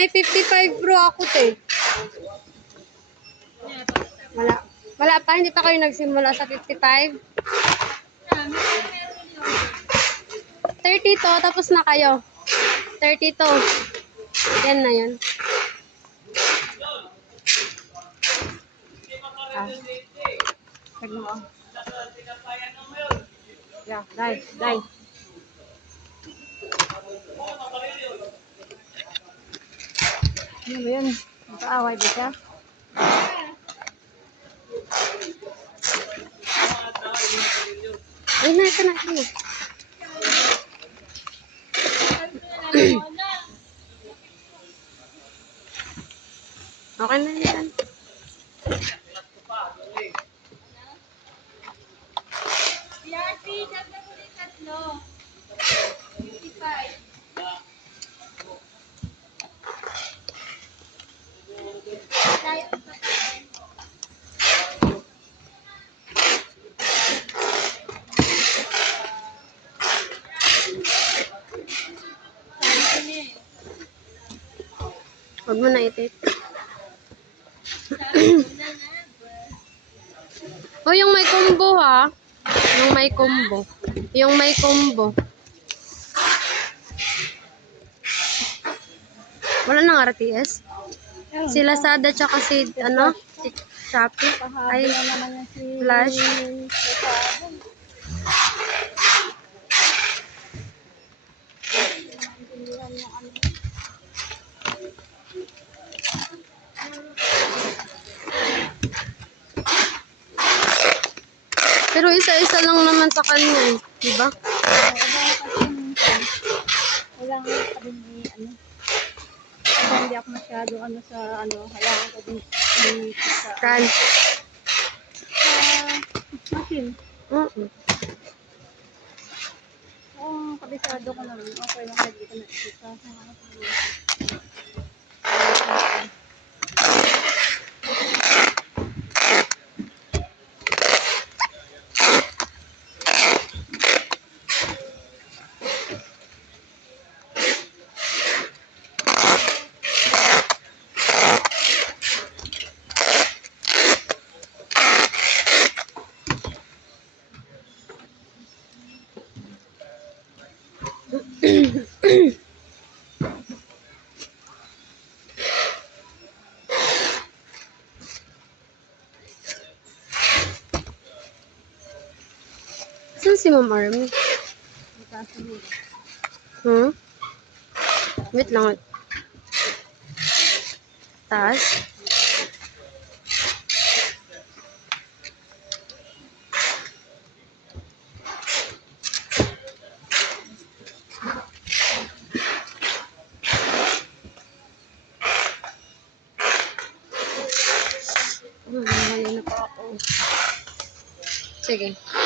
may 55 Pro ako, te. Wala. Wala pa, hindi pa kayo nagsimula sa 55? 32, tapos na kayo. 32. Yan na yan. Ah. Tignan mo. Yeah, guys. Ano ba yun? Nakaaway ba siya? Ay, ito na. Okay na yan. PRP, dagdag ko rin 3. 55. Huwag mo na itit. Oh, yung may combo ha. Yung may combo. Yung may combo. Wala nang RTS. Si Lazada tsaka si ano? Si Shopee. Ay, Flash. Pero isa-isa lang naman sa kanya eh. Diba? Wala nga kami ano. Kasi hindi ako masyado sa halangan ko din sa Kan. machine. Kabisado ko naman. Okay lang hindi ko nakikita. Saan si Ma'am Army? Wait lang. Taas. Mali na pa ako. Sige.